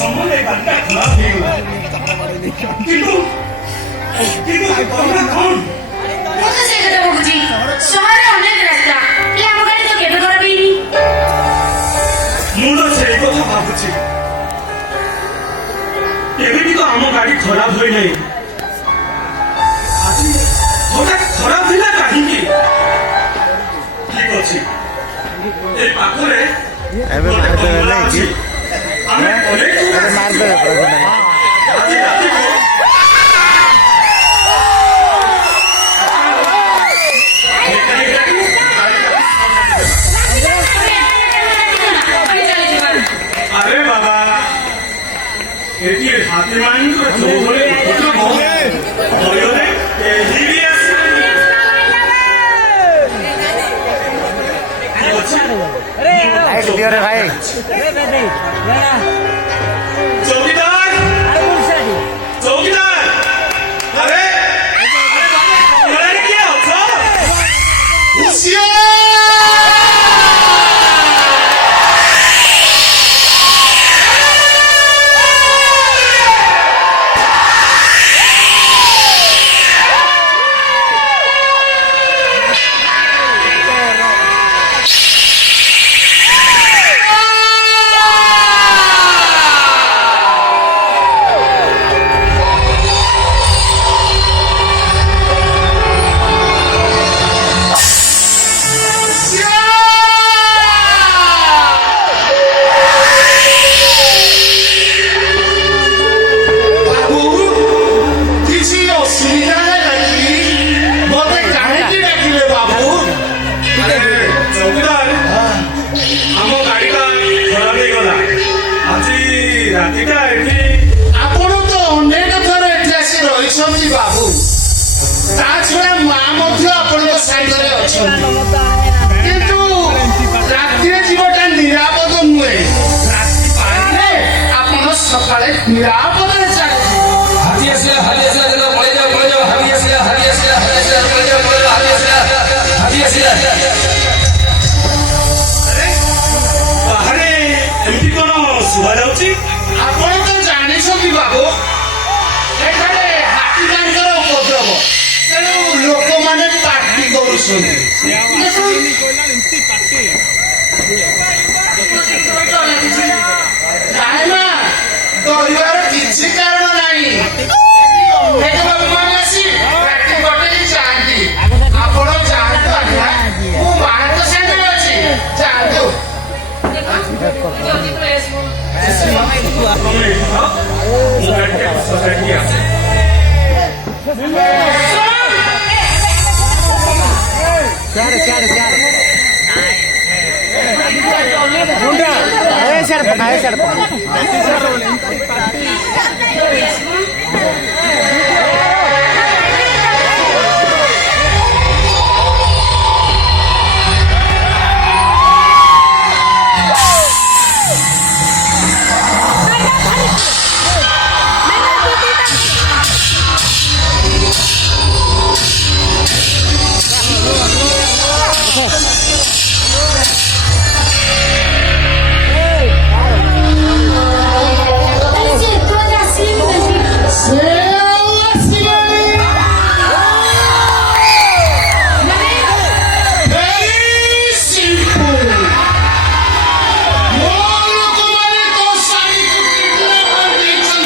সম্বন্ধে গাড়িটা খারাপ হয়ে গেল কিন্তু কিন্তু আমরা কোন কোথা থেকে কথা বুঝি শহরে অনেক রাস্তা এই আমার গাড়ি তো কেটে ধরবেই ମୁଁ ତ ସେଇ କଥା ଭାବୁଛି ଏମିତି ତ ଆମ ଗାଡି ଖରାପ ହୋଇନାହିଁ ଆଜି ହଠାତ୍ ଖରାପ ହେଲା କାହିଁକି ଠିକ ଅଛି ଏ ପାଖରେ ଅଛି ଆମେ ଆଜି ରାତିକୁ আরে বাবা এটি হাতি মাইন্ডর চৌধুরী ভয়রে হিরি আসেনি ভাই চৌকিদার চৌকিদার আরে আরে কি হচ্ছে ଆପଣ ତ ଅନେକ ଥର ଏଠି ଆସି ରହିଛନ୍ତି ବାବୁ ତା ଛଡା ମା ମଧ୍ୟ ଆପଣଙ୍କ ସାଙ୍ଗରେ ଅଛନ୍ତି କିନ୍ତୁ ରାତିରେ ଯିବାଟା ନିରାପଦ ନୁହେଁ ରାତି ପାଇଲେ ଆପଣ ସକାଳେ ନିରାପଦରେ ଚାଲିଯିବେ ହାତୀ ଆସିଲା ହାତୀ ଆସିଲା ପଳେଇ ଯାଅ ହାତୀ ଆସିଲା ହାତୀ ଆସିଲା ହାତୀ ଆସିଲା ପଳେଇ ଯାଅ ହାତୀ ଆସିଲା ହାତୀ ଆସିଲା ବାହାରେ ଏମିତି କଣ ଶୁଭା ଯାଉଛି ଆପଣ ତ ଜାଣିଛନ୍ତି ବାବୁ ଏଠାରେ ହାତୀମାନଙ୍କର ଉପଦ୍ରବ ତେଣୁ ଲୋକମାନେ ପାର୍ଟି କରୁଛନ୍ତି ନାଇଁ ନା ଡରିବାର କିଛି କାରଣ ନାହିଁ ଅନେକ ବାବୁମାନେ ଆସି ପାର୍ଟି କଟେଇ ଯାଆନ୍ତି ଆପଣ ଯାଆନ୍ତୁ ଆଜ୍ଞା ମୁଁ ମାଙ୍କ ସାଙ୍ଗରେ ଅଛି ଯାଆନ୍ତୁ सोसाइटी আছে चार